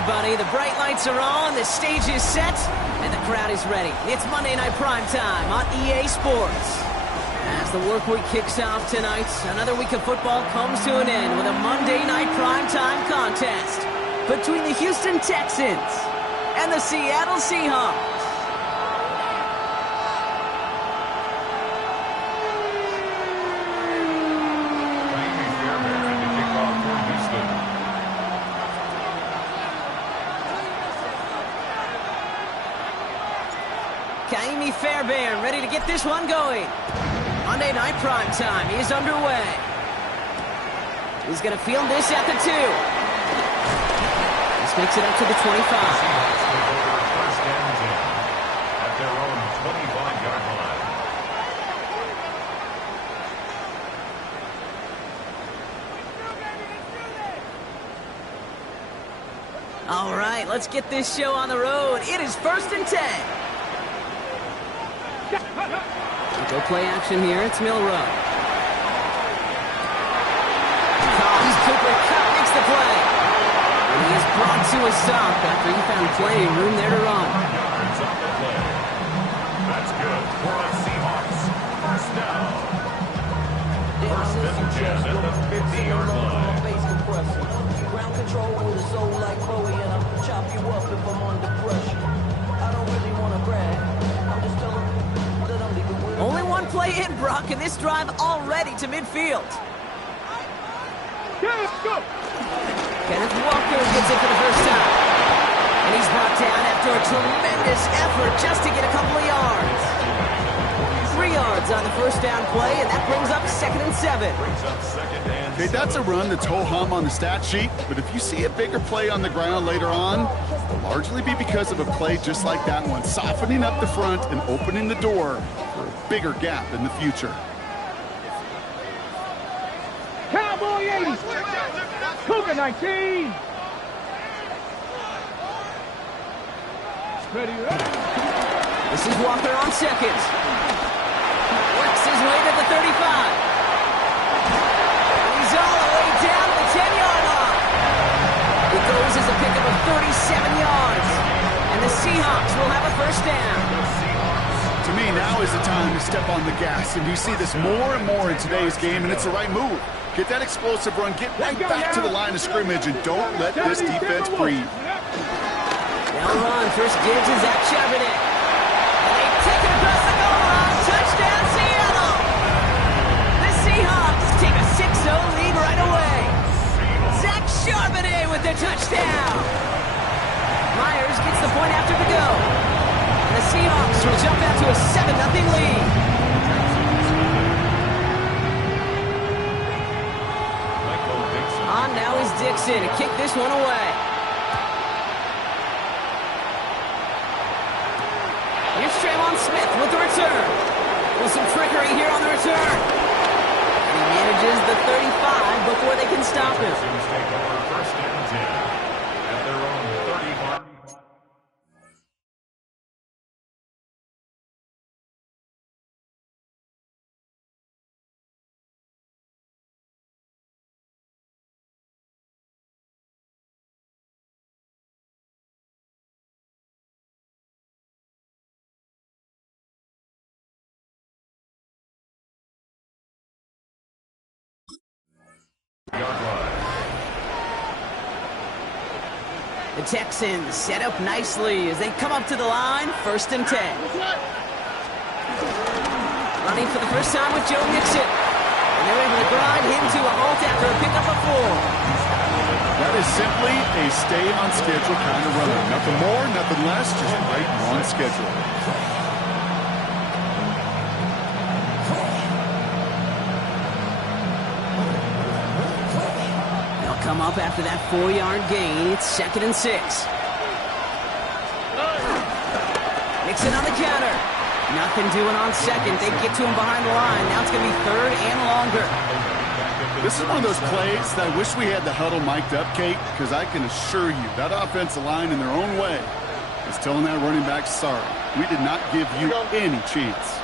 everybody. The bright lights are on, the stage is set, and the crowd is ready. It's Monday Night Primetime on EA Sports. As the work week kicks off tonight, another week of football comes to an end with a Monday Night Primetime contest between the Houston Texans and the Seattle Seahawks. Fairbairn ready to get this one going. Monday Night Primetime is underway. He's going to field this at the 2. This makes it up to the 25. First and 10 at their own 25-yard line. All right, let's get this show on the road. It is 1st and 10. Go play action here. It's Milrow. Collins Cooper Cup makes the play. And he is brought to a stop after he found plenty of room there to run. Yards on the play. That's good for the Seahawks. First down. First and 10 at the 50-yard line. Ground control with a soul like Bowie, and I'll chop you up if I'm under pressure. I don't really want to brag. I'm just telling you. Only one play in, Brock, and this drive already to midfield. Let's go. Kenneth Walker gets it for the first time. And he's brought down after a tremendous effort just to get a couple of yards. 3 yards on the first down play, and that brings up 2nd and 7. Okay, that's a run that's ho-hum on the stat sheet, but if you see a bigger play on the ground later on, it'll largely be because of a play just like that one, softening up the front and opening the door for a bigger gap in the future. Cowboy 80, Cougar 19. Ready. This is Walker on seconds. Works his way to the 35. He's all the way down to the 10-yard line. It goes as a pickup of 37 yards. And the Seahawks will have a first down. To me, now is the time to step on the gas, and you see this more and more in today's game, and it's the right move. Get that explosive run, get right back to the line of scrimmage, and don't let this defense breathe. Now run, first gives is at Charbonnet. And they take it across the goal line. Touchdown, Seattle! The Seahawks take a 6-0 lead right away. Zach Charbonnet with the touchdown. Myers gets the point after the go. And the Seahawks will jump out to a 7-0 lead. On now is Dixon to kick this one away. Here's Trayvon Smith with the return. With some trickery here on the return. And he manages the 35 before they can stop him. Take over 1st and 10 at their own 30-yard line. The Texans set up nicely as they come up to the line, 1st and 10. Running for the first time with Joe Mixon. And they're able to grind him to a halt after a pickup of 4. That is simply a stay on schedule kind of run. Nothing more, nothing less, just right on schedule. Come up after that 4-yard gain. It's 2nd and 6. Mixon on the counter. Nothing doing on second. They get to him behind the line. Now it's going to be 3rd and longer. This is one of those plays that I wish we had the huddle mic'd up, Kate, because I can assure you that offensive line in their own way is telling that running back, sorry, we did not give you any chance.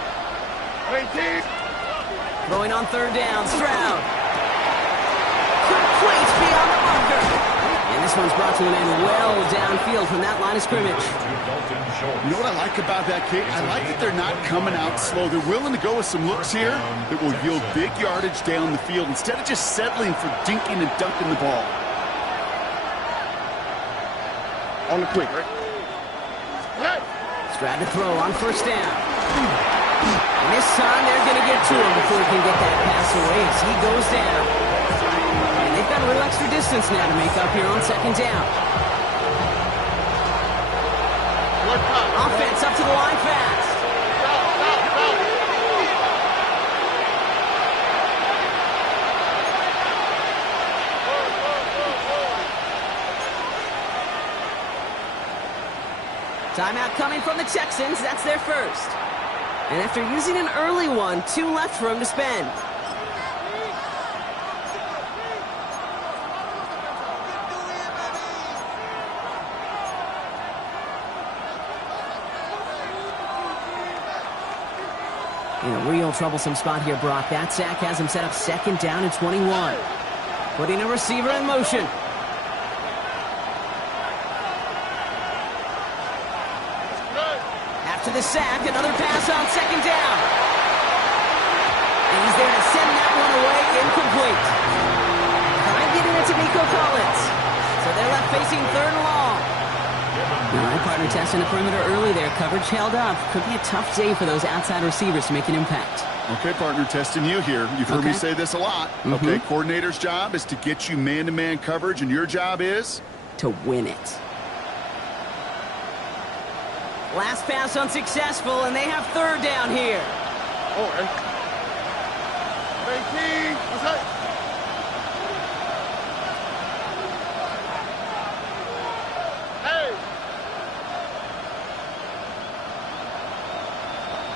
Throwing on 3rd down, Stroud. Complete beyond the marker. And this one's brought to an end well downfield from that line of scrimmage. You know what I like about that kick? I like that they're not coming out slow. They're willing to go with some looks here that will yield big yardage down the field instead of just settling for dinking and dunking the ball. On the quick, right? Strad to throw on first down. And this time they're going to get to him before he can get that pass away as he goes down. And they've got a little extra distance now to make up here on second down. Offense up to the line fast. Timeout coming from the Texans. That's their first. And after using an early one, 2 left for him to spend. In a real troublesome spot here, Brock. That sack has him set up second down and 21. Putting a receiver in motion. After the sack, another pass on second down. And he's there to send that one away incomplete. Trying to get it to Nico Collins. So they're left facing third and long. All right, partner testing the perimeter early there. Coverage held up. Could be a tough day for those outside receivers to make an impact. Okay, partner, testing you here. You've heard me say this a lot. Okay, coordinator's job is to get you man-to-man coverage, and your job is? To win it. Last pass unsuccessful, and they have third down here. Oh, 18. What's that?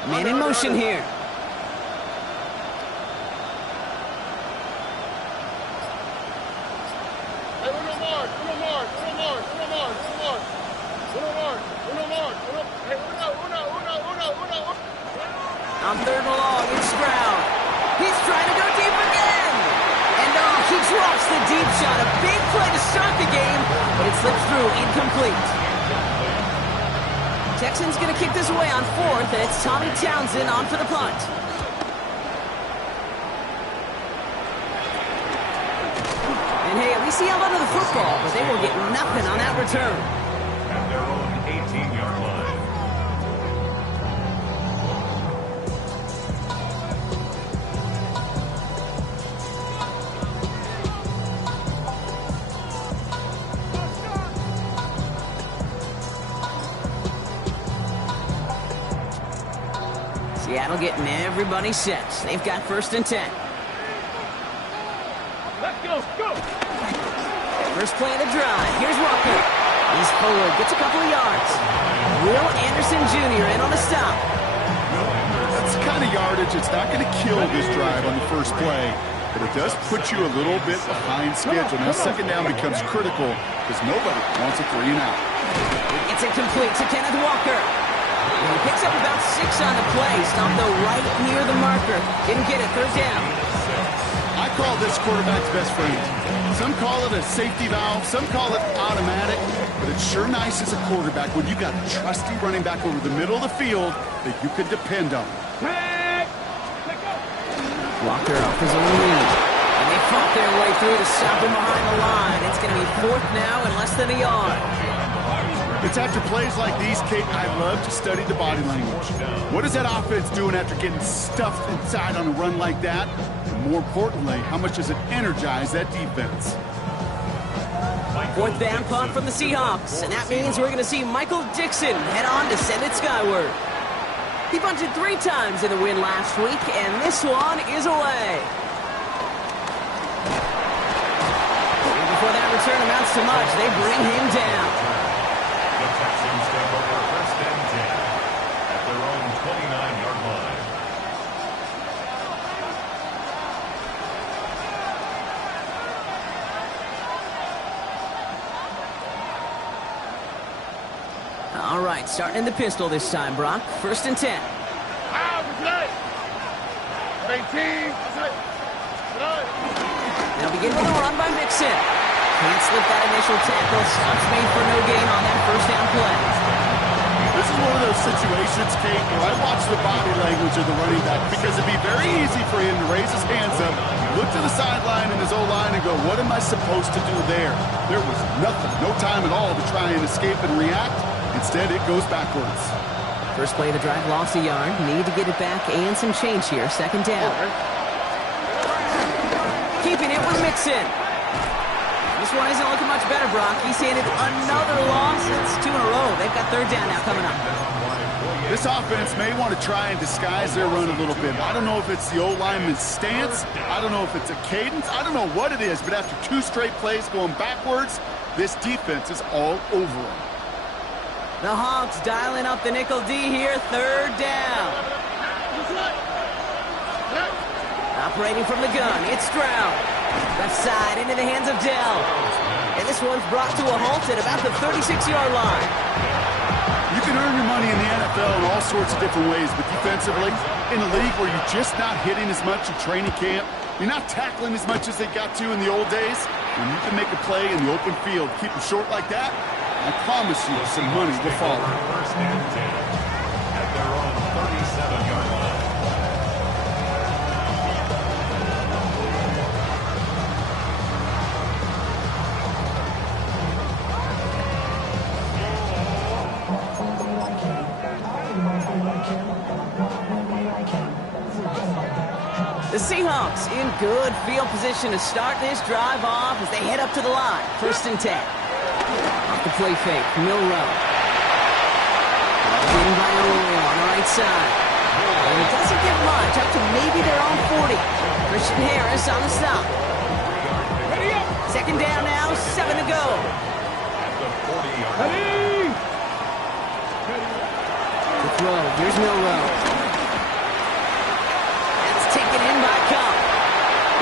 Man in motion here. On third and long, it's Stroud. He's trying to go deep again. And he drops the deep shot. A big play to start the game, but it slips through incomplete. Texans going to kick this away on fourth, and it's Tommy Townsend on for the punt. And hey, at least he held onto the football, but they will get nothing on that return. At their own 18-yard line. Seattle getting everybody set. They've got first and 10. Let's go, go! First play of the drive. Here's Walker. He's forward, gets a couple of yards. Will Anderson Jr. in on the stop. That's the kind of yardage. It's not going to kill this drive on the first play, but it does put you a little bit behind schedule. Now second down becomes critical because nobody wants a 3 and out. It's incomplete to Kenneth Walker. And he picks up about 6 on the play. Stopped though right near the marker. Didn't get it. Third down. I call this quarterback's best friend. Some call it a safety valve. Some call it automatic. But it's sure nice as a quarterback when you got a trusty running back over the middle of the field that you can depend on. Walker off his own lead. And they fought their way through to stop him behind the line. It's going to be fourth now and less than a yard. It's after plays like these, Kate, I love to study the body language. What is that offense doing after getting stuffed inside on a run like that? And more importantly, how much does it energize that defense? Fourth down punt from the Seahawks. And that means we're going to see Michael Dixon head on to send it skyward. He punted 3 times in the win last week, and this one is away. And before that return amounts to much, they bring him down. The Texans take over first and 10 at their own 29-yard line. All right, starting in the pistol this time, Brock. First and 10. They'll begin with a run by Mixon. Can't slip that initial tackle. Stops made for no gain on that first down play. This is one of those situations, Kate, where I watch the body language of the running back because it'd be very easy for him to raise his hands up, look to the sideline in his O-line and go, what am I supposed to do there? There was nothing, no time at all to try and escape and react. Instead, it goes backwards. First play of the drive lost a yard. Need to get it back and some change here. Second down. Keeping it with Mixon. This one isn't looking much better, Brock. He's handed another loss. It's 2 in a row. They've got third down now coming up. This offense may want to try and disguise their run a little bit. I don't know if it's the O-lineman's stance. I don't know if it's a cadence. I don't know what it is, but after 2 straight plays going backwards, this defense is all over them. The Hawks dialing up the nickel D here. Third down. Operating from the gun, it's Stroud. Left side into the hands of Dell. And this one's brought to a halt at about the 36-yard line. You can earn your money in the NFL in all sorts of different ways, but defensively, in a league where you're just not hitting as much in training camp, you're not tackling as much as they got to in the old days, when you can make a play in the open field, keep it short like that, I promise you some money will follow. First and 10 at their own 37-yard line. The Seahawks in good field position to start this drive off as they head up to the line. First and 10. Off the play fake, Milrow. In by Arroyo on the right side. And it doesn't get much, up to maybe their own 40. Christian Harris on the stop. Second down now, 7 to go. The throw, here's Milrow. Taken in by Cup.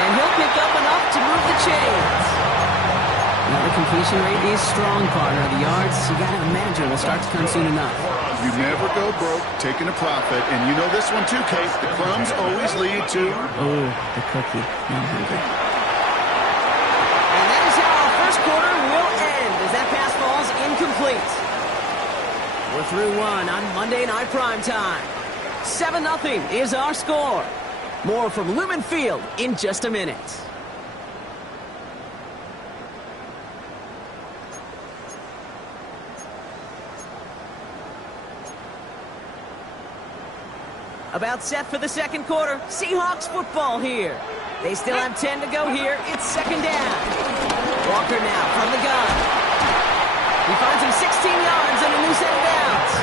And he'll pick up enough to move the chains. Now the completion rate is strong, partner. The yards, you got to imagine, will start to come soon enough. You never go broke taking a profit. And you know this one too, Kate. The crumbs always lead to... Oh, the cookie. I'm hungry. And that is how our first quarter will end as that pass falls incomplete. We're through one on Monday Night Primetime. 7-0 is our score. More from Lumen Field in just a minute. About set for the second quarter. Seahawks football here. They still have 10 to go here. It's second down. Walker now from the gun. He finds him 16 yards and a new set of downs.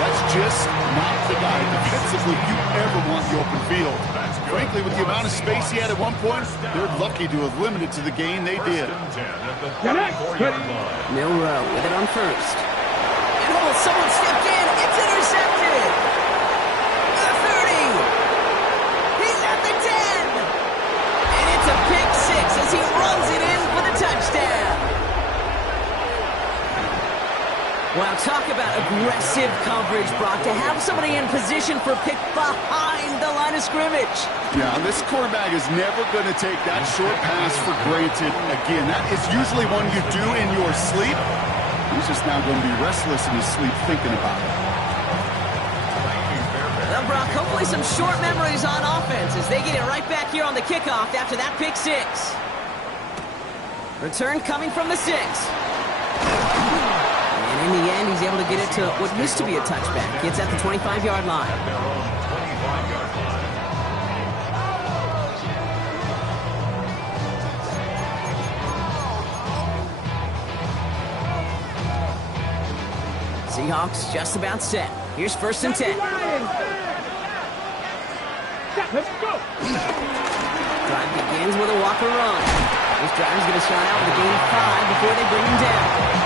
That's just not the guy defensively you ever want the open field. Frankly, with the amount of space he had at one point, they're lucky to have limited to the gain they did. Milrow with it on first. And oh, someone stepped in. It's intercepted. The 30. He's at the 10. And it's a pick six as he runs it in for the touchdown. Wow, talk about aggressive coverage, Brock, to have somebody in position for pick behind the line of scrimmage. Yeah, this quarterback is never going to take that short pass for granted again. That is usually one you do in your sleep. He's just now going to be restless in his sleep thinking about it. Well, Brock, hopefully some short memories on offense as they get it right back here on the kickoff after that pick six. Return coming from the 6. In the end, he's able to get it to what used to be a touchback. It's at the 25-yard line. Seahawks just about set. Here's first and 10. Let's go. Drive begins with a Walker run. This driver's going to start out with a gain of 5 before they bring him down.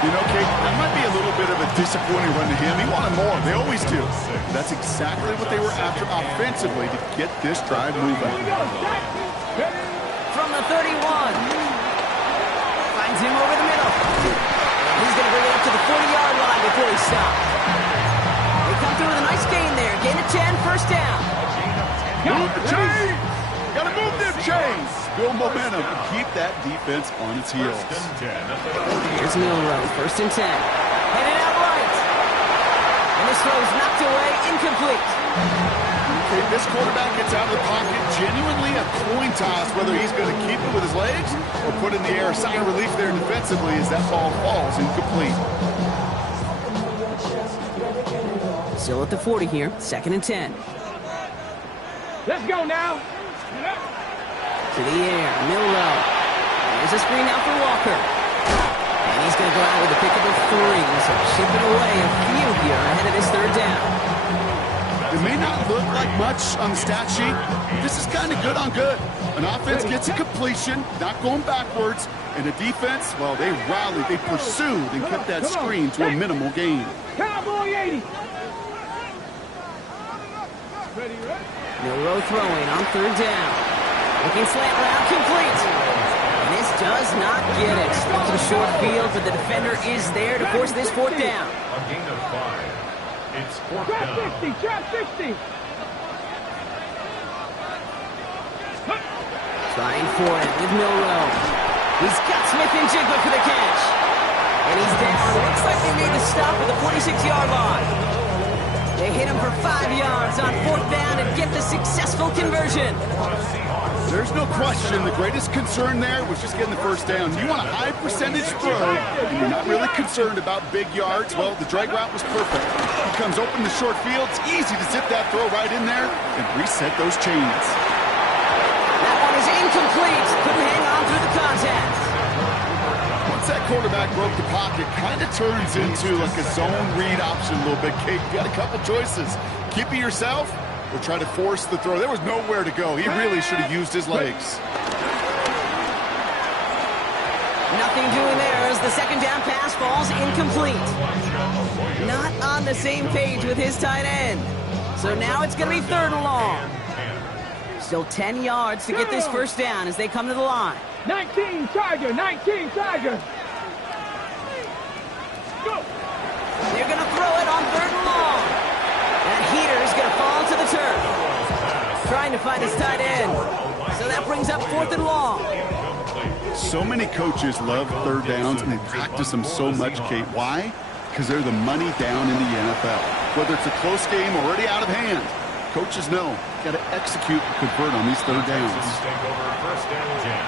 You know, Kate, that might be a little bit of a disappointing run to him. He wanted more. They always do. That's exactly what they were after offensively to get this drive moving. From the 31. Finds him over the middle. He's going to bring it up to the 40-yard line before he stops. They come through with a nice gain there. Gain of 10, first down. Move the chain. Gotta move this. Chains, build momentum, and keep that defense on its heels. First and 10 at the 48. Here's Milrow, first and 10. Headed out right. And this throw is knocked away, incomplete. Okay, this quarterback gets out of the pocket, genuinely a coin toss, whether he's going to keep it with his legs or put in the air. A sign of relief there defensively as that ball falls incomplete. Still at the 40 here, second and 10. Let's go now. To the air, Milrow. There's a screen out for Walker. And he's going to go out with a pickable 3, so chipping away a few here ahead of this third down. It may not look like much on the stat sheet. This is kind of good on good. An offense gets a completion, not going backwards, and the defense, well, they rallied, they pursued, and kept that screen to a minimal gain. Cowboy 80. Milrow throwing on third down. Looking slant route, complete. And this does not get it. Still to the short field, but the defender is there to force this fourth down. A gain of 5. It's fourth Trap down. 60. Trap 60. Trying for it with Milrow. He's got Smith and Jigba for the catch. And he's down. Looks like they made the stop at the 46-yard line. They hit him for 5 yards on fourth down and get the successful conversion. There's no question the greatest concern there was just getting the first down. You want a high percentage throw, and you're not really concerned about big yards. Well, the drag route was perfect. He comes open the short field. It's easy to zip that throw right in there and reset those chains. That one is incomplete. Couldn't hang on through the contact. Once that quarterback broke the pocket, kind of turns into like a zone read option a little bit. Kate, you got a couple choices. Keep it yourself or try to force the throw. There was nowhere to go. He really should have used his legs. Nothing doing there as the second down pass falls incomplete. Not on the same page with his tight end. So now it's going to be third and long. Still 10 yards to get this first down as they come to the line. 19 Tiger. 19 Tiger. Go. They're going to throw it on third and long. That heater is going to fall to the turf. Trying to find his tight end. So that brings up fourth and long. So many coaches love third downs, and they practice them so much, Kate. Why? Because they're the money down in the NFL. Whether it's a close game or already out of hand, coaches know got to execute and convert on these third downs. Texans take over first down jam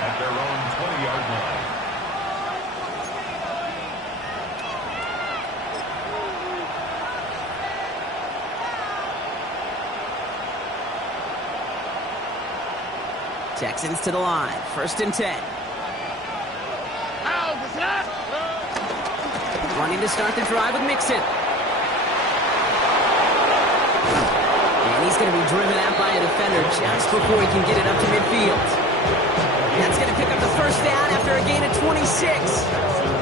at their own 20-yard line. Texans to the line. First and 10. Running to start the drive with Mixon. And he's going to be driven out by a defender just before he can get it up to midfield. That's going to pick up the first down after a gain of 26.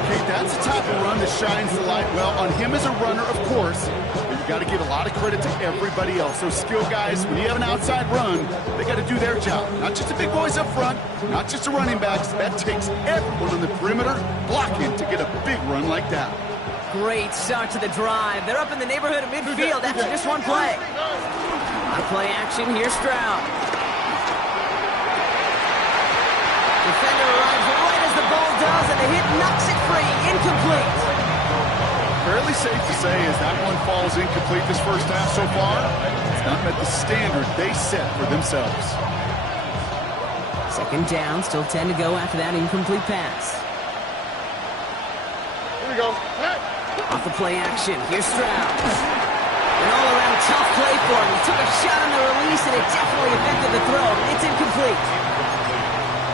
Okay, that's the type of run that shines the light well on him as a runner, of course. But you got to give a lot of credit to everybody else. Those skill guys, when you have an outside run, they got to do their job. Not just the big boys up front, not just the running backs. That takes everyone on the perimeter blocking to get a big run like that. Great start to the drive. They're up in the neighborhood of midfield after just one play. On play action, here's Stroud. Defender arrives right as the ball does, and the hit knocks it free. Incomplete. Fairly safe to say as that one falls incomplete this first half so far, it's not met the standard they set for themselves. Second down, still 10 to go after that incomplete pass. Here we go. Off the play action, here's Stroud. An all-around tough play for him. He took a shot on the release, and it definitely affected the throw. It's incomplete.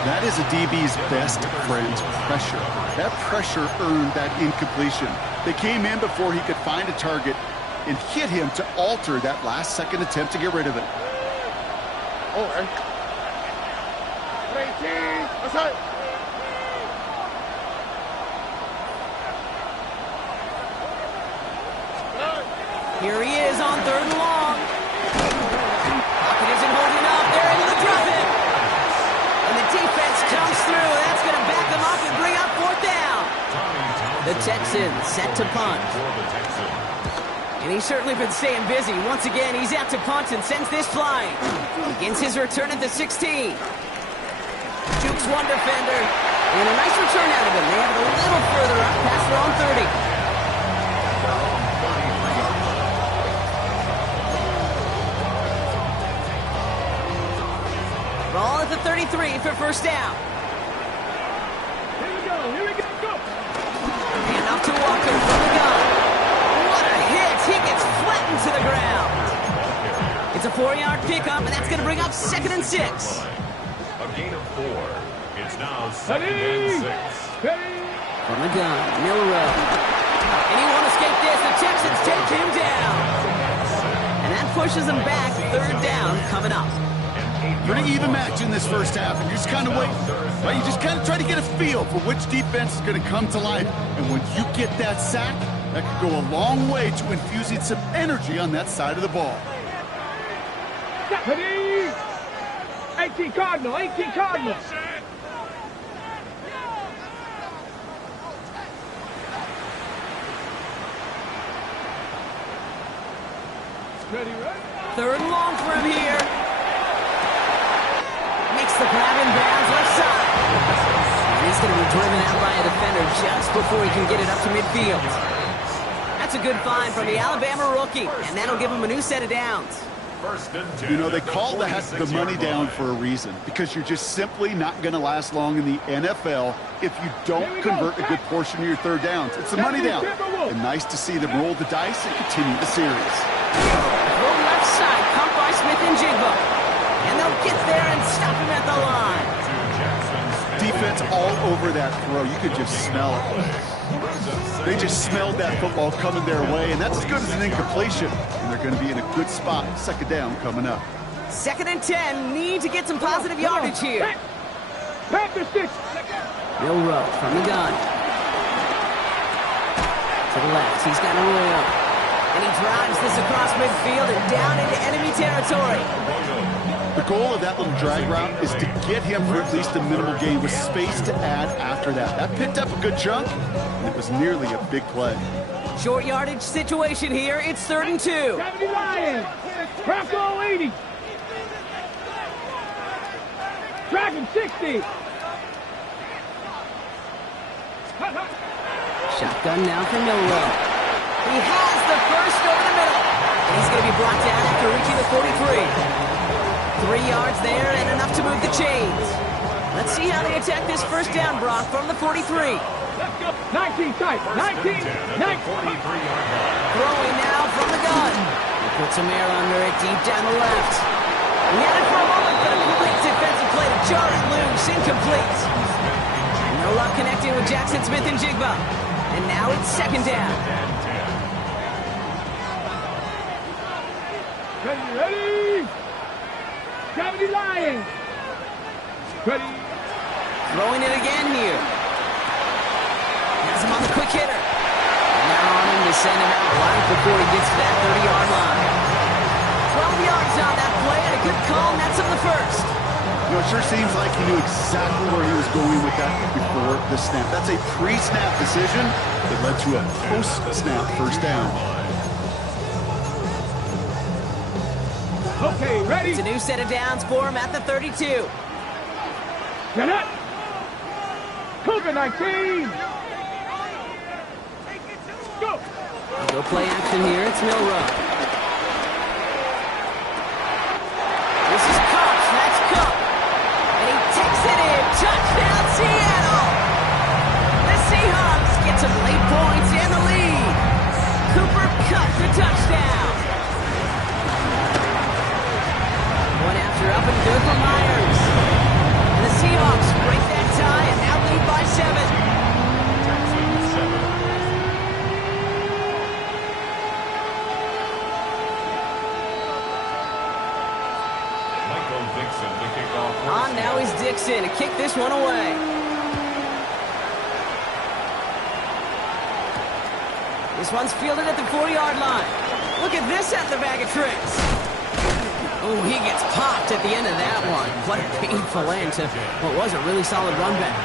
That is a DB's best friend, pressure. That pressure earned that incompletion. They came in before he could find a target and hit him to alter that last-second attempt to get rid of it. All right. 18. That's right. Here he is on third and long. Pocket isn't holding up. They're able to drop it. And the defense comes through. That's going to back them up and bring up fourth down. The Texans set to punt. And he's certainly been staying busy. Once again, he's out to punt and sends this flying. Begins his return at the 16. Jukes one defender. And a nice return out of him. They have it a little further up past their own 30. Ball at the 33 for first down. Here we go, go! And off to Walker from the gun. What a hit! He gets flattened to the ground. It's a 4-yard pickup, and that's going to bring up 2nd and 6. A gain of 4. It's now 2nd and 6. From the gun, Milrow. And he won't escape this. The Texans take him down. And that pushes them back. 3rd down coming up. Pretty even match in this first half, and you just kind of wait. Right? You just kind of try to get a feel for which defense is going to come to life. And when you get that sack, that could go a long way to infusing some energy on that side of the ball. 18 Cardinal, 18 Cardinal. Ready, right? 3rd and long for him here. Makes the grab in bounds left side. And he's going to be driven out by a defender just before he can get it up to midfield. That's a good find from the Alabama rookie, and that'll give him a new set of downs. You know, they call that the money down for a reason, because you're just simply not going to last long in the NFL if you don't convert a good portion of your 3rd downs. It's the money down. And nice to see them roll the dice and continue the series. Throw left side, caught by Smith and Jigba. And they'll get there and stop him at the line. Defense all over that throw. You could just smell it. They just smelled that football coming their way, and that's as good as an incompletion. And they're going to be in a good spot. 2nd down coming up. 2nd and 10. Need to get some positive yardage here. Panther 6. Milrow from the gun. To the left. He's got a roll. And he drives this across midfield and down into enemy territory. The goal of that little drag route is to get him for at least a minimal gain with space to add after that. That picked up a good chunk, and it was nearly a big play. Short yardage situation here. It's 3rd and 2. 70 Lions. Craft all 80. Dragon 60. Shotgun now for Milrow. He has the first over the middle. And he's going to be brought down after reaching the 43. 3 yards there and enough to move the chains. Let's see how they attack this first down, Brock, from the 43. Let's go. 19 tight. 19. 19. Throwing now from the gun. He puts some air under it deep down the left. He had it for a moment, but a great defensive play to jar it loose. Incomplete. No luck connecting with Jackson Smith and Jigba. And now it's 2nd down. Ready. 70 Lions. Ready. Throwing it again here. Has him on the quick hitter. And now on him to send him out right before he gets to that 30-yard line. 12 yards on that play and a good call, and that's on the first. You know, it sure seems like he knew exactly where he was going with that before the snap. That's a pre-snap decision that led to a post-snap first down. Okay, ready. It's a new set of downs for him at the 32. Get up. Cougar 19. Go. Go play action here. It's Milrow. This is Cox. That's Cook. And he takes it in. Touchdown, Seattle. The Seahawks get some late points and the lead. Cooper Kupp the touchdown. One after up and good for Myers. And the Seahawks break that tie and now lead by 7. On now is Dixon to kick this one away. This one's fielded at the 4-yard line. Look at this at the bag of tricks. Oh, he gets popped at the end of that one. What a painful end to what was a really solid run back.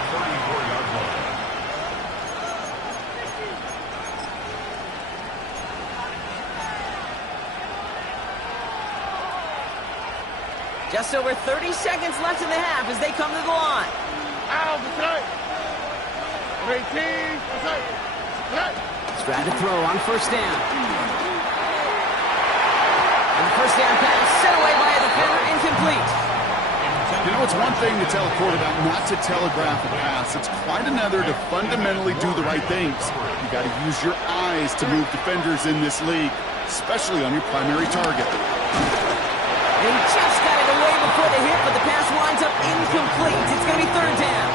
Just over 30 seconds left in the half as they come to the line. Out the time. 18. Stroud to throw on first down. And the first down pass sent away by a defender, incomplete. You know, it's one thing to tell a quarterback not to telegraph a pass. It's quite another to fundamentally do the right things. You got to use your eyes to move defenders in this league, especially on your primary target. And he just got it away before the hit, but the pass winds up incomplete. It's going to be third down.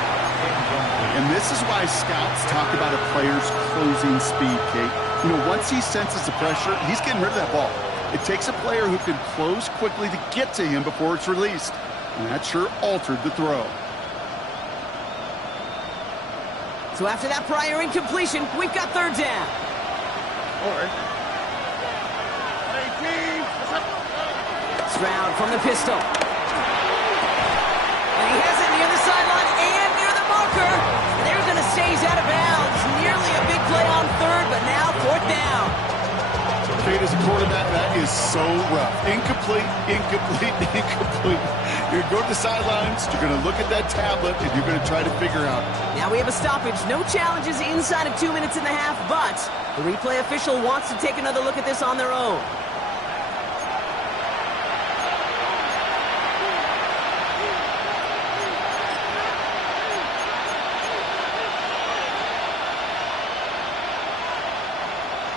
And this is why scouts talk about a player's closing speed, Kate. You know, once he senses the pressure, he's getting rid of that ball. It takes a player who can close quickly to get to him before it's released. And that sure altered the throw. So after that prior incompletion, we've got third down. All right. 18. Stroud from the pistol. And he has it near the sideline and near the marker. And they're going to say he's out of bounds. Nearly a big play on third, but now fourth down. Kate, as a quarterback, that is so rough. Incomplete, incomplete, incomplete. You're going to go to the sidelines, you're going to look at that tablet, and you're going to try to figure out. Now we have a stoppage. No challenges inside of 2 minutes and a half, but the replay official wants to take another look at this on their own.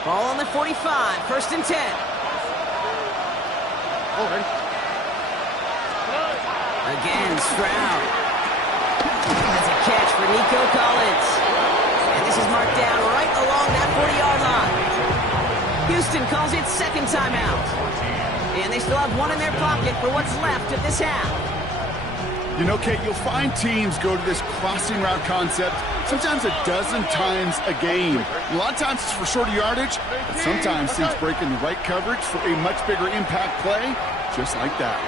Ball on the 45, first and 10. All right. Again, Stroud. Has a catch for Nico Collins. And this is marked down right along that 40-yard line. Houston calls it second timeout. And they still have one in their pocket for what's left of this half. You know, Kate, you'll find teams go to this crossing route concept sometimes a dozen times a game. A lot of times it's for shorter yardage, but sometimes teams break in the right coverage for a much bigger impact play, just like that.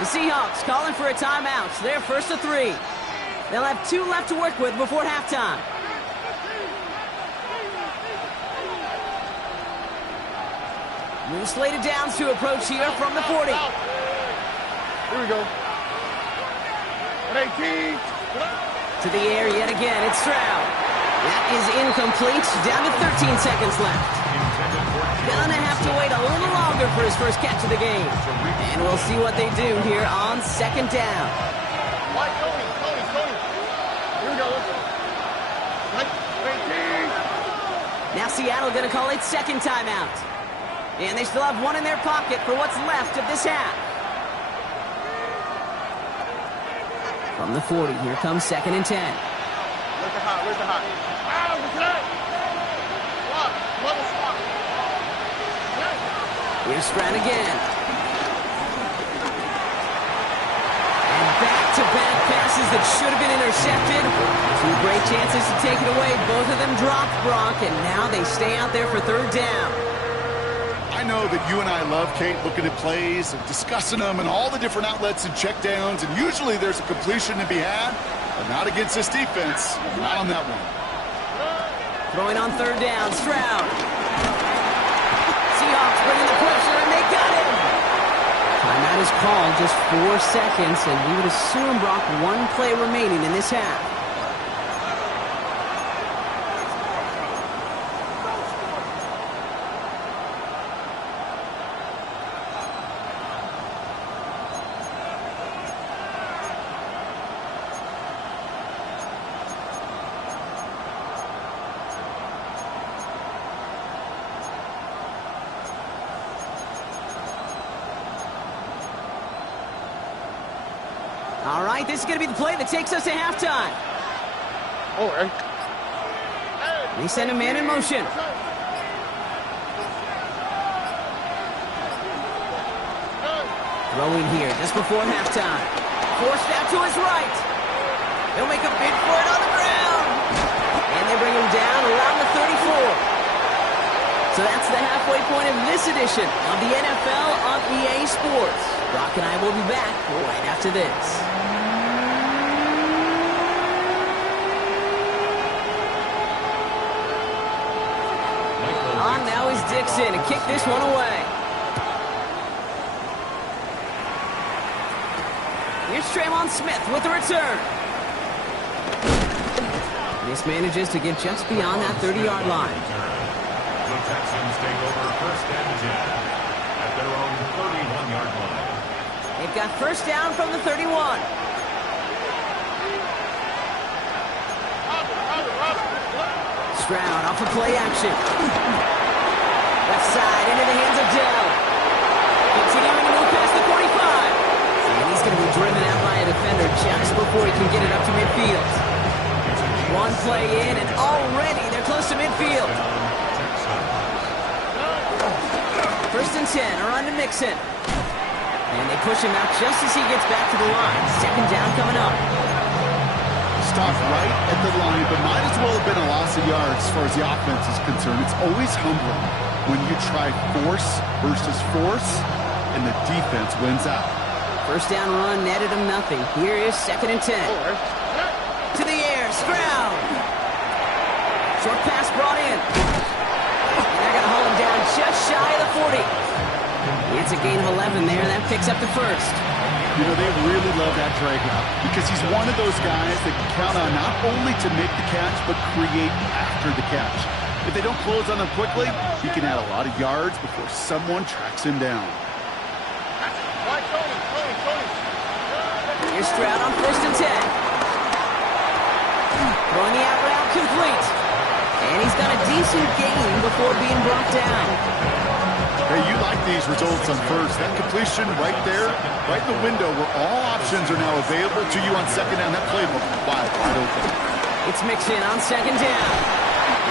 The Seahawks calling for a timeout. They're first to 3. They'll have 2 left to work with before halftime. New slated downs to approach here from the 40. Here we go. 18. To the air yet again, it's Stroud. That is incomplete, down to 13 seconds left. Gonna have to wait a little longer for his first catch of the game. And we'll see what they do here on second down. Tony. Here we go. 18. Now Seattle gonna call it second timeout. And they still have one in their pocket for what's left of this half. From the 40, here comes second and 10. Where's the hot? Out of the tonight. Swap. Here's Stroud again. And back-to-back passes that should have been intercepted. 2 great chances to take it away. Both of them dropped, Brock, and now they stay out there for third down. I know that you and I love, Kate, looking at plays and discussing them and all the different outlets and checkdowns, and usually there's a completion to be had, but not against this defense. Not on that one. Throwing on third down, Stroud. Seahawks bringing the pressure, and they got him. Timeout is called, just 4 seconds, and we would assume, Brock, 1 play remaining in this half. All right, this is going to be the play that takes us to halftime. All right. They send a man in motion. Throwing here just before halftime. Forced out to his right. They'll make a bid for it on the ground. And they bring him down around the 34. So that's the halfway point of this edition of the NFL on EA Sports. Brock and I will be back right after this. On now is Dixon to kick this one away. Smith with the return. This manages to get just beyond that 30-yard line. The Texans take over 1st and 10 at their own 31-yard line. They've got first down from the 31. Stroud off of play action. Left side into the hands of Dell. Continuing to move past the 45. And he's going to be driven out by a defender just before he can get it up to midfield. One play in, and already they're close to midfield. 1st and 10, a run to Mixon. And they push him out just as he gets back to the line. 2nd down coming up. Stopped right at the line, but might as well have been a loss of yards as far as the offense is concerned. It's always humbling when you try force versus force, and the defense wins out. 1st down run netted him nothing. Here is 2nd and 10. To the air, Stroud. Short pass brought in. And they're going to hold him down just shy of the 40. It's a gain of 11 there. That picks up the 1st. You know, they really love that drag route because he's one of those guys that can count on not only to make the catch, but create after the catch. If they don't close on him quickly, he can add a lot of yards before someone tracks him down. Here's Stroud on 1st and 10. Throwing the out route complete. And he's got a decent gain before being brought down. Hey, you like these results on 1st. That completion right there, right in the window where all options are now available to you on 2nd down. That play looked wide open. It's Mixon on 2nd down.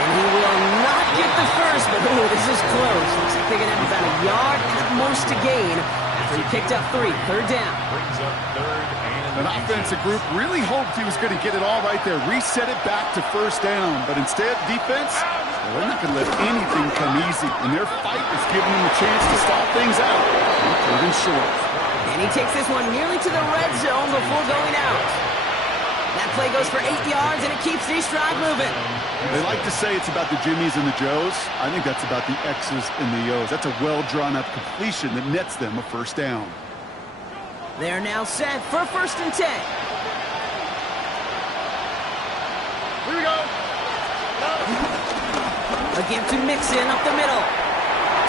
And he will not get the 1st, but ooh, this is close. Looks like they're going to have about a yard at most to gain after he picked up 3. 3rd down. Brings up 3rd and An offensive group really hoped he was going to get it all right there, reset it back to 1st down. But instead, defense, well, they're not going to let anything come easy. And their fight is giving them a chance to stall things out. Even short. And he takes this one nearly to the red zone before going out. That play goes for 8 yards, and it keeps these drive moving. They like to say it's about the Jimmies and the Joes. I think that's about the X's and the O's. That's a well-drawn-up completion that nets them a 1st down. They're now set for 1st and 10. Here we go. Again to Mixon up the middle.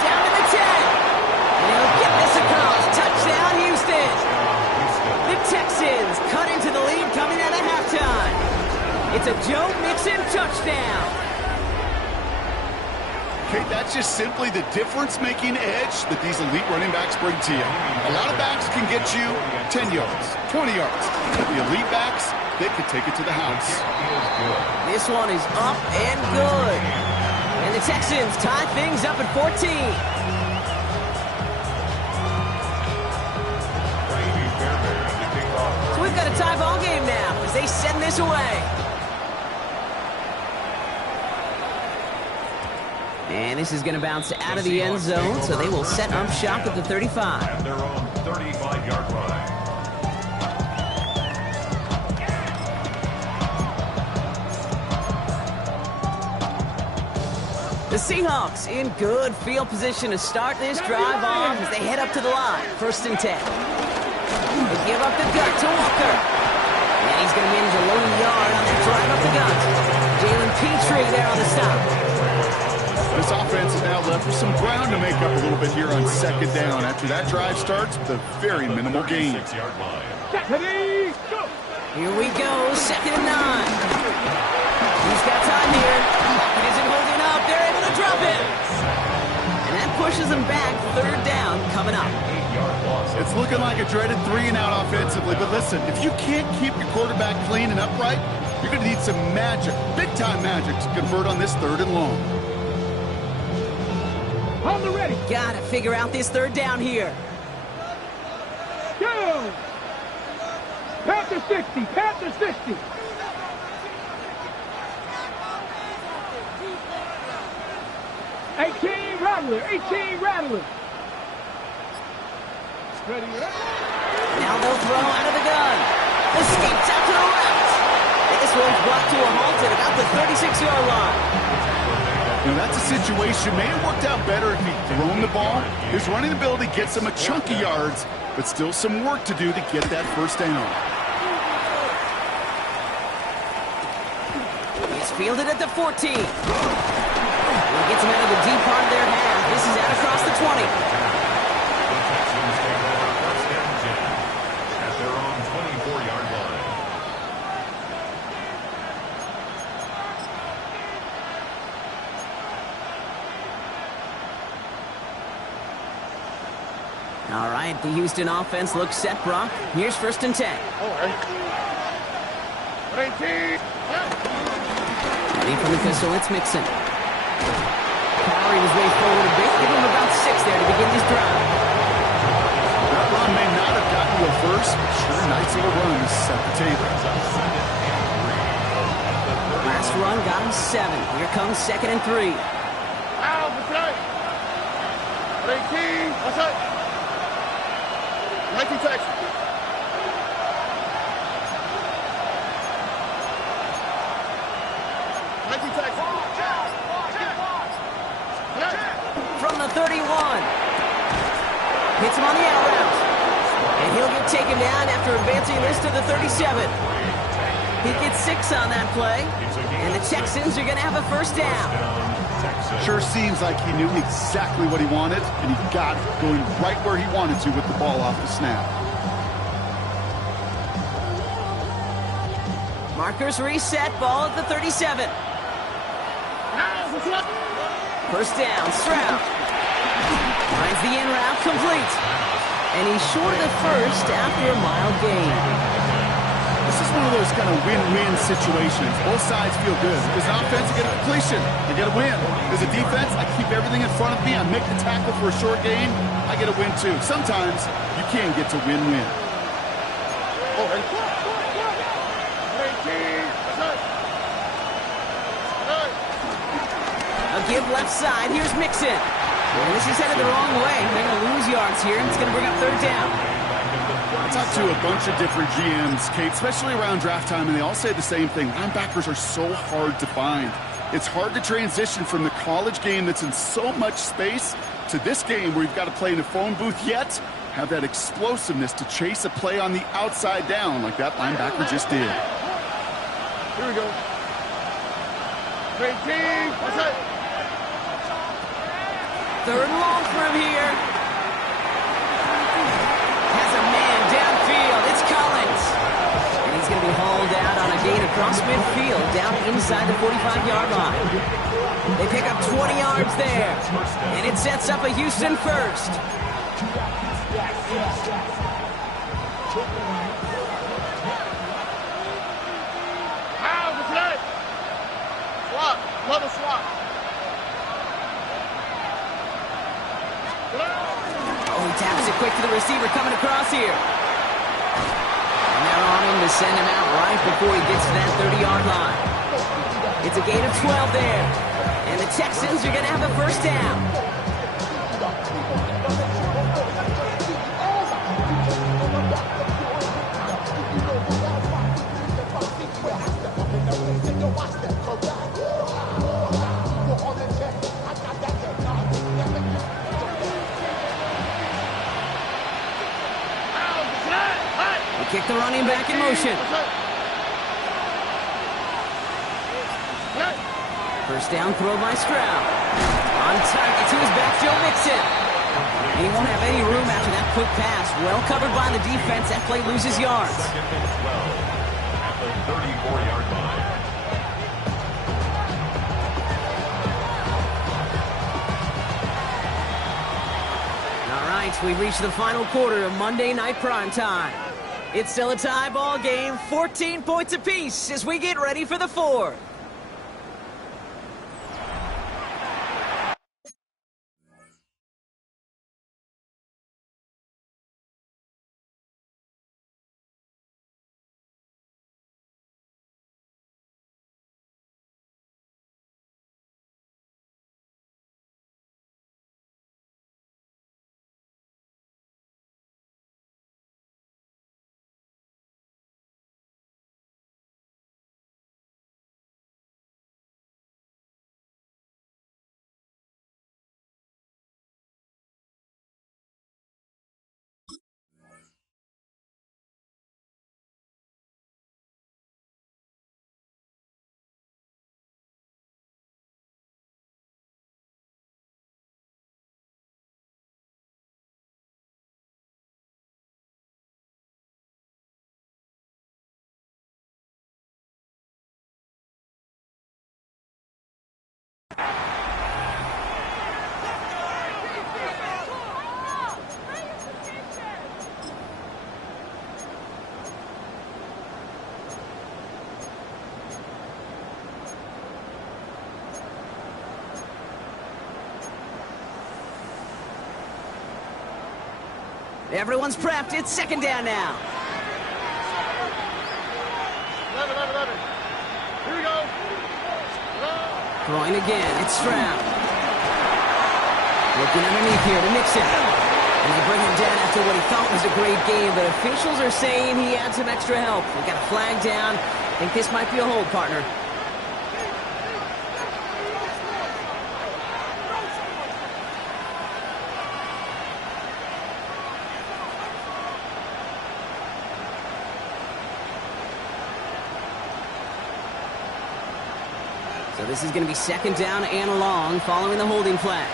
Down to the 10. And he'll get this across. Touchdown, Houston. The Texans cut into the lead coming out of halftime. It's a Joe Mixon touchdown. Okay, that's just simply the difference-making edge that these elite running backs bring to you. A lot of backs can get you 10 yards, 20 yards. The elite backs, they can take it to the house. This one is up and good. And the Texans tie things up at 14. So we've got a tie ball game now as they send this away. And this is going to bounce out of the end zone, so they will set up shop at the 35. At their own 35-yard line. The Seahawks in good field position to start this drive off as they head up to the line. 1st and 10. They give up the gut to Walker. And he's going to manage a low yard on that drive up the gut. Jalen Petrie there on the stop. This offense is now left with some ground to make up a little bit here on 2nd down after that drive starts with a very minimal gain. 6-yard line. Here we go, 2nd and 9. He's got time here. He isn't holding up. They're able to drop it. And that pushes them back. 3rd down coming up. 8-yard loss. It's looking like a dreaded 3-and-out offensively, but listen, if you can't keep your quarterback clean and upright, you're going to need some magic, big-time magic, to convert on this 3rd and long. On the ready. Gotta figure out this 3rd down here. Go. Panther 60. Panther 60. Rattler. 18 Rattler. Ready. Now they'll throw out of the gun. Escapes out to the left. This one's brought to a halt at about the 36-yard line. You know, that's a situation. May have worked out better if he'd thrown the ball. His running ability gets him a chunk of yards, but still some work to do to get that first down. He's fielded at the 14. He gets him out of the deep part of their half. This is out across the 20. The Texans take over first down 10 at their own 24-yard line. All right, the Houston offense looks set, Brock. Here's first and 10. Ready from the pistol, it's Mixon. Carry his way forward a bit. Give him about 6 there to begin this drive. That run may not have gotten you a first, but sure, nice little run to set the table. Last run got him 7. Here comes second and 3. What's up? 19 Texas. From the 31. Hits him on the out route. And he'll get taken down after advancing this to the 37. He gets 6 on that play. And the Texans are going to have a first down. Sure seems like he knew exactly what he wanted, and he got it going right where he wanted to with the ball off the snap. Markers reset, ball at the 37. First down, Stroud. Finds the in route, complete. And he's short of the first after a mile gain. This is one of those kind of win-win situations. Both sides feel good. As an offense, I get a completion. I get a win. As a defense, I keep everything in front of me. I make the tackle for a short gain. I get a win, too. Sometimes, you can get to win-win. A give left side. Here's Mixon. And this is headed the wrong way. They're going to lose yards here, and it's going to bring up third down. I talked to a bunch of different GMs, Kate, especially around draft time, and they all say the same thing. Linebackers are so hard to find. It's hard to transition from the college game that's in so much space to this game where you've got to play in a phone booth, yet have that explosiveness to chase a play on the outside down like that linebacker just did. Here we go. Great team. What's up? Third and long for him here. Has a man downfield. It's Collins. And he's going to be hauled out on a gain across midfield, down inside the 45-yard line. They pick up 20 yards there. And it sets up a Houston first. Swap. Love a swap. Oh, he taps it quick to the receiver coming across here. And they're on him to send him out right before he gets to that 30-yard line. It's a gain of 12 there. And the Texans are going to have a first down. Kick the running back in motion. First down throw by Stroud. On target to his back, Joe Mixon. He won't have any room after that quick pass. Well covered by the defense. That play loses yards. Second and 12 at the 34-yard line. All right, we've reached the final quarter of Monday Night Primetime. It's still a tie ball game, 14 points apiece as we get ready for the fourth. Everyone's prepped. It's second down now. 11, 11, 11. Here we go. Throwing again. It's Stroud. Looking underneath here to Nixon. And they bring him down after what he thought was a great game, but officials are saying he had some extra help. We got a flag down. I think this might be a hold, partner. So this is going to be second down and long following the holding flag.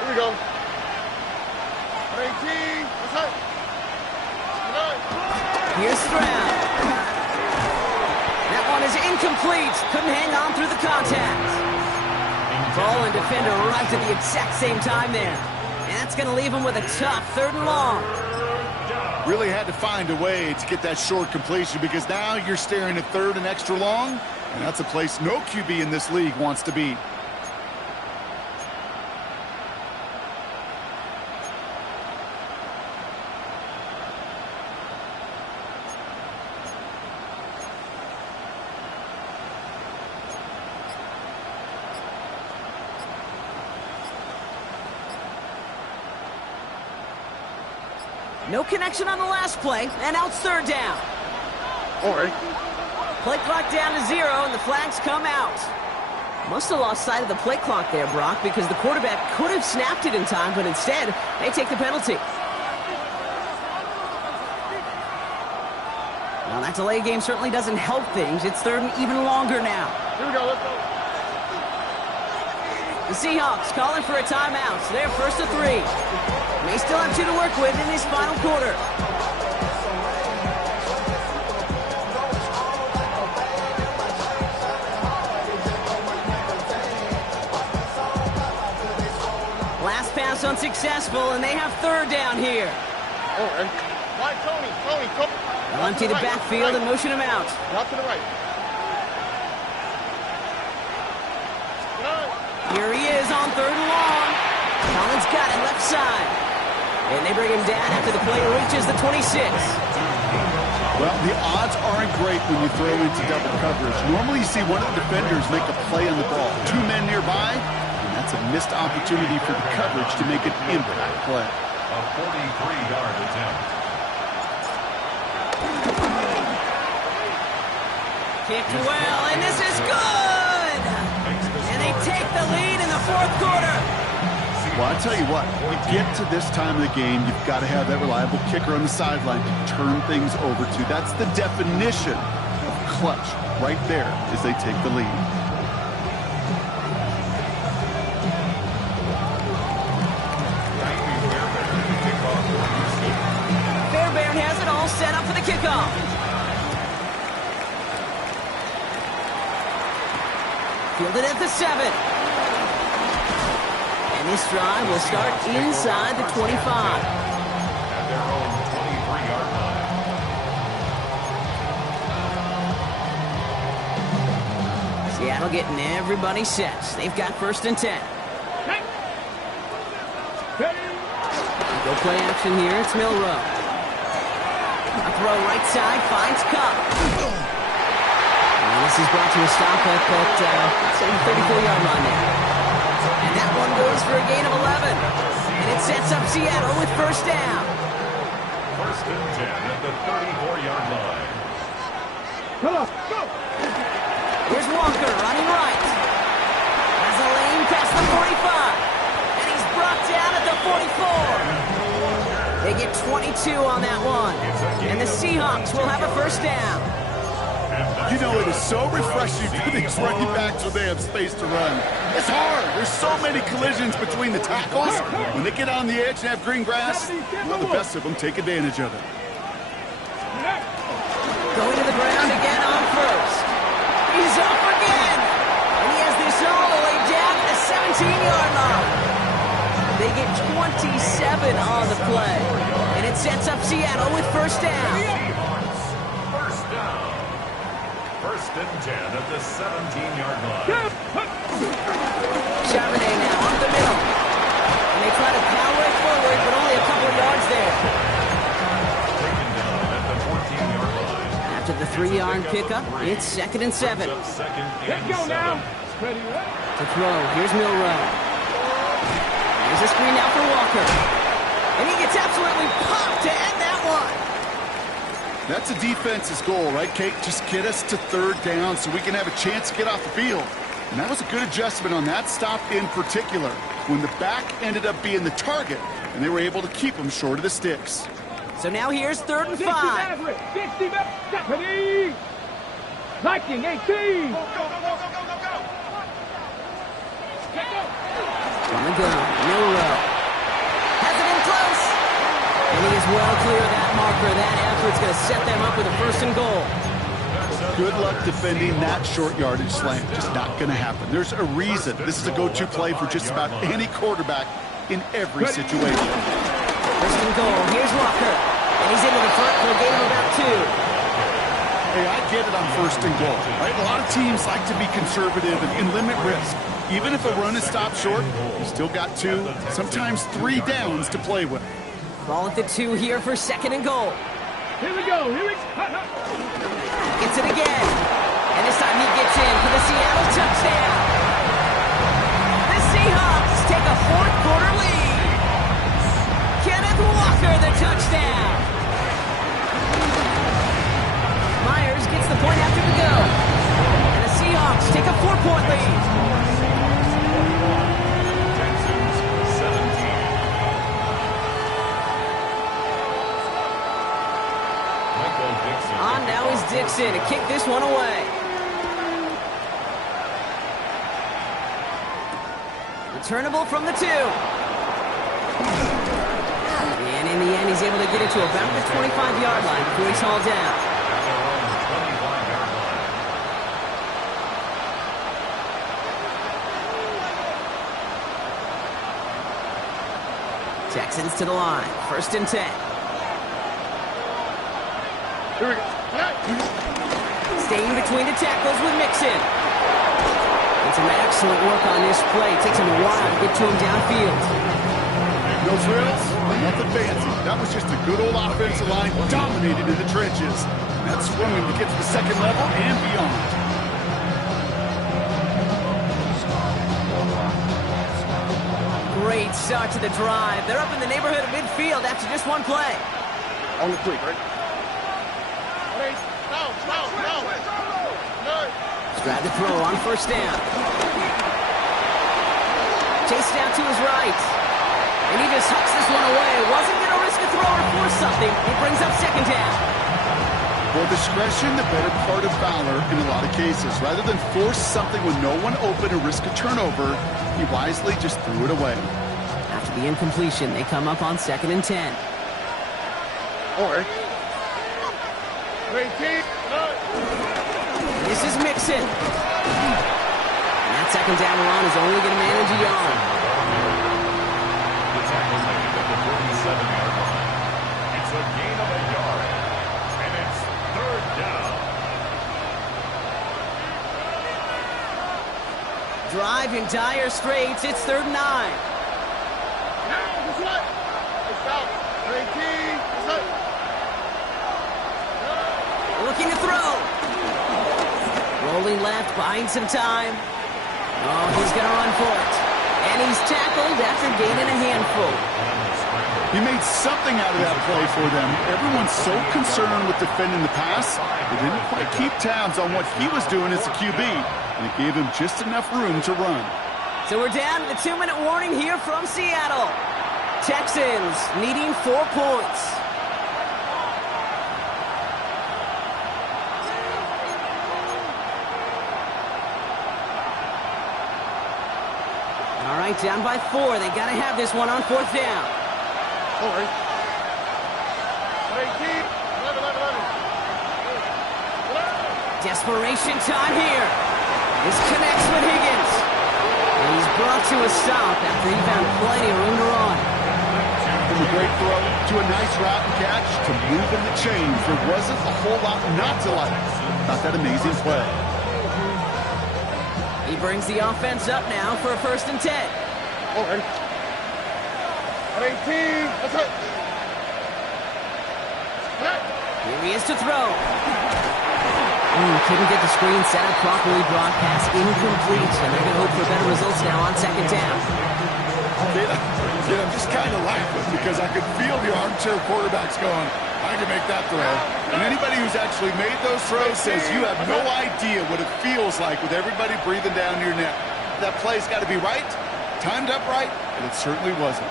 Here we go. 18. What's up? Here's Stroud. That one is incomplete. Couldn't hang on through the contact. Ball and defender right at the exact same time there. And that's going to leave him with a tough third and long. Really had to find a way to get that short completion because now you're staring at third and extra long. And that's a place no QB in this league wants to be. No connection on the last play, and now it's third down. All right. Play clock down to 0, and the flags come out. Must have lost sight of the play clock there, Brock, because the quarterback could have snapped it in time, but instead, they take the penalty. Well, that delay game certainly doesn't help things. It's third and even longer now. Here we go. Let's go. The Seahawks calling for a timeout, so they're first to 3. May still have 2 to work with in this final quarter. Last pass unsuccessful, and they have third down here. All right. Why, Tony? They'll empty the backfield and motion him out. Drop to the right. Here he is on third and long. Collins got it left side. And they bring him down after the play reaches the 26. Well, the odds aren't great when you throw into double coverage. Normally you see one of the defenders make a play on the ball. 2 men nearby, and that's a missed opportunity for the coverage to make an impact play. A 43-yard attempt. Kicked well, and this is good! And they take the lead in the fourth quarter. Well, I tell you what, you get to this time of the game, you've got to have that reliable kicker on the sideline to turn things over to. That's the definition of clutch right there as they take the lead. Fairbairn has it all set up for the kickoff. Fielded at the 7. And this drive will start inside the 25. At their own 23-yard line. Seattle getting everybody set. They've got first and 10. Go play action here. It's Milrow. A throw right side finds Cup. And this is brought to a stop at the 34-yard line there. And that one goes for a gain of 11. And it sets up Seattle with first down. First and 10 at the 34-yard line. Here's Walker running right. Has a lane past the 45. And he's brought down at the 44. They get 22 on that one. And the Seahawks will have a first down. You know, it is so refreshing for these running backs when they have space to run. It's hard. There's so many collisions between the tackles. When they get on the edge and have green grass, well, the best of them take advantage of it. Going to the ground again on first. He's up again. And he has this all the way down to the 17-yard line. They get 27 on the play. And it sets up Seattle with first down. First down. First and 10 at the 17-yard line. Charbonnet now up the middle. And they try to power it forward, but only a couple 3-yard pickup. It's 2nd and 7. Let's go now. To throw, here's Milrow. There's a screen now for Walker. And he gets absolutely popped to end that one. That's a defense's goal, right, Kate? Just get us to 3rd down so we can have a chance to get off the field. And that was a good adjustment on that stop in particular, when the back ended up being the target, and they were able to keep him short of the sticks. So now here's 3rd and 5. 60 Stephanie! Viking 18! On the go, Milrow. Has it in close. And he is well clear of that marker. That effort's going to set them up with a 1st and goal. Good luck defending that short yardage slant. Just not going to happen. There's a reason this is a go-to play for just about any quarterback in every situation. 1st and goal. Here's Walker. And he's into the front for a gain of about 2. Hey, I get it on 1st and goal, right? A lot of teams like to be conservative and limit risk. Even if a run is stopped short, you still got 2, sometimes 3 downs to play with. Ball at the 2 here for 2nd and goal. Here we go, here we go. Gets it again. And this time he gets in for the Seattle touchdown. The Seahawks take a 4th quarter lead. Kenneth Walker, the touchdown. Myers gets the point after the go. And the Seahawks take a 4-point lead. On now is Dixon to kick this one away. Returnable from the 2. And in the end, he's able to get it to about the 25-yard line before he's hauled down. Texans to the line. 1st and 10. Here we go. Staying between the tackles with Mixon. And some excellent work on this play. Takes him a while to get to him downfield. No frills, nothing fancy. That was just a good old offensive line dominated in the trenches. And that swung him to get to the 2nd level and beyond. Great start to the drive. They're up in the neighborhood of midfield after just 1 play. On the quick, right? Grab the throw on 1st down. Chase down to his right. And he just hucks this one away. Wasn't going to risk a throw or force something. It brings up 2nd down. For discretion, the better part of valor in a lot of cases. Rather than force something with no one open and risk a turnover, he wisely just threw it away. After the incompletion, they come up on 2nd and 10. All right. This is Mixon. And that 2nd down run is only going to manage a yard. The tackle made at the 47-yard line. It's a gain of a yard. And it's 3rd down. Drive in dire straits. It's 3rd and 9. Now, this way. It's out. 18. Looking to throw. Rolling left, buying some time. Oh, he's going to run for it. And he's tackled after gaining a handful. He made something out of that play for them. Everyone's so concerned with defending the pass, they didn't quite keep tabs on what he was doing as a QB, and it gave him just enough room to run. So we're down to the 2-minute warning here from Seattle. Texans needing 4 points. All right, down by 4. They got to have this one on 4th down. All right. 18. 11. Desperation time here. This connects with Higgins. And he's brought to a stop after he found plenty of room to run. From a great throw to a nice route and catch to moving the chains, there wasn't a whole lot not to like about that amazing play. He brings the offense up now for a 1st and 10. All right. 18. That's it. Here he is to throw. Couldn't get the screen set up properly, broadcast incomplete, and they're going to hope for better results now on second down. I'm just kind of laughing because I could feel the armchair quarterbacks going, I can make that throw. And anybody who's actually made those throws says you have no idea what it feels like with everybody breathing down your neck. That play's got to be right, timed up right, and it certainly wasn't.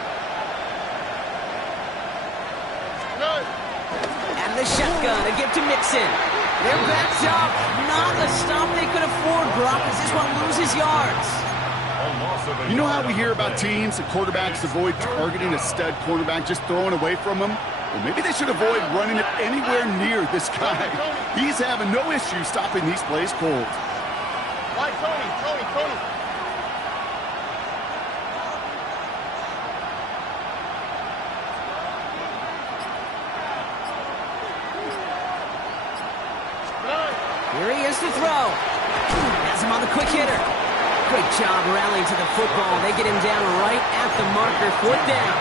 And the shotgun, a give to Mixon. They're backed up. Not a stop they could afford, Brock, as this one loses yards. You know how we hear about teams and quarterbacks avoid targeting a stud quarterback, just throwing away from him? Well, maybe they should avoid running it anywhere near this guy. He's having no issue stopping these plays cold. Why, Tony? Here he is to throw. Has him on the quick hitter. Great job rallying to the football. They get him down right at the marker. 4th down.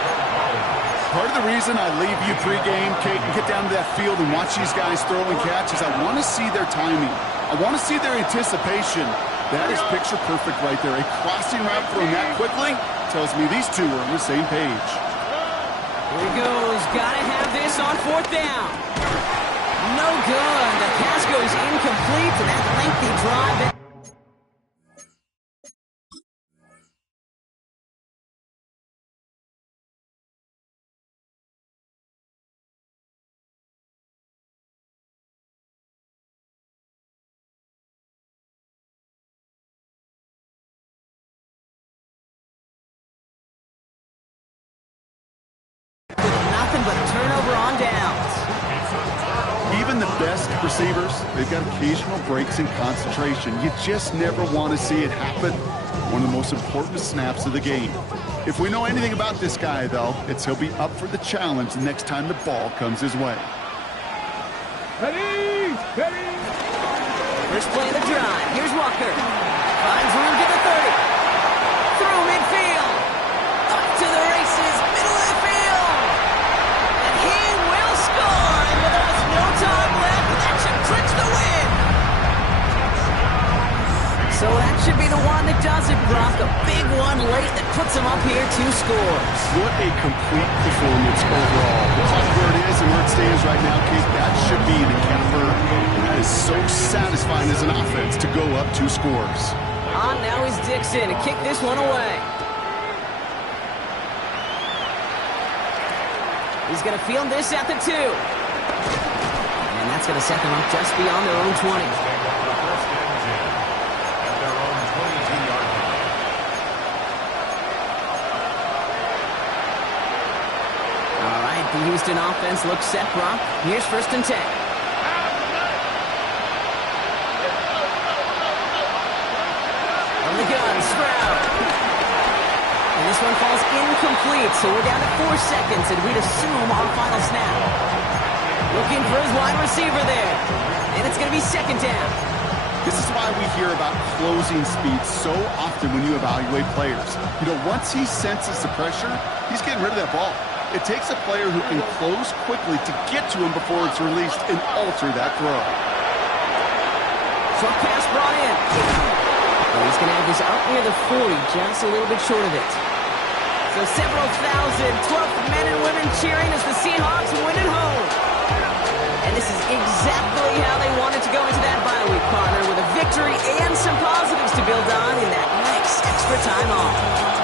Part of the reason I leave you pregame, Kate, and get down to that field and watch these guys throw and catch is I want to see their timing. I want to see their anticipation. That is picture perfect right there. A crossing route thrown that quickly tells me these two are on the same page. Here he goes. Got to have this on 4th down. No good. The pass goes incomplete to that lengthy drive. Nothing but a turnover on downs. Even the best receivers, they've got occasional breaks in concentration. You just never want to see it happen. One of the most important snaps of the game. If we know anything about this guy, though, it's he'll be up for the challenge the next time the ball comes his way. Ready! First play of the drive. Here's Walker. Finds room to the 30. Through midfield. Up to the races. Middle of the field. And he will score. And with almost no time left, that should clinch the win. So that should be the one that does it, Brock. A big one late that puts him up here 2 scores. What a complete performance overall. The clock where it is and where it stands right now, Kate, that should be the capper. And that is so satisfying as an offense to go up 2 scores. On now is Dixon to kick this one away. He's going to field this at the 2. And that's going to set them up just beyond their own 20. The Houston offense looks set, Brock. Here's 1st and 10. From the gun, Stroud. And this one falls incomplete, so we're down to 4 seconds, and we'd assume our final snap. Looking for his wide receiver there. And it's going to be 2nd down. This is why we hear about closing speed so often when you evaluate players. You know, once he senses the pressure, he's getting rid of that ball. It takes a player who can close quickly to get to him before it's released and alter that throw. Short pass brought in. Well, he's going to have this out near the 40, just a little bit short of it. So several thousand 12th men and women cheering as the Seahawks win at home. And this is exactly how they wanted to go into that bye week, partner, with a victory and some positives to build on in that nice extra time off.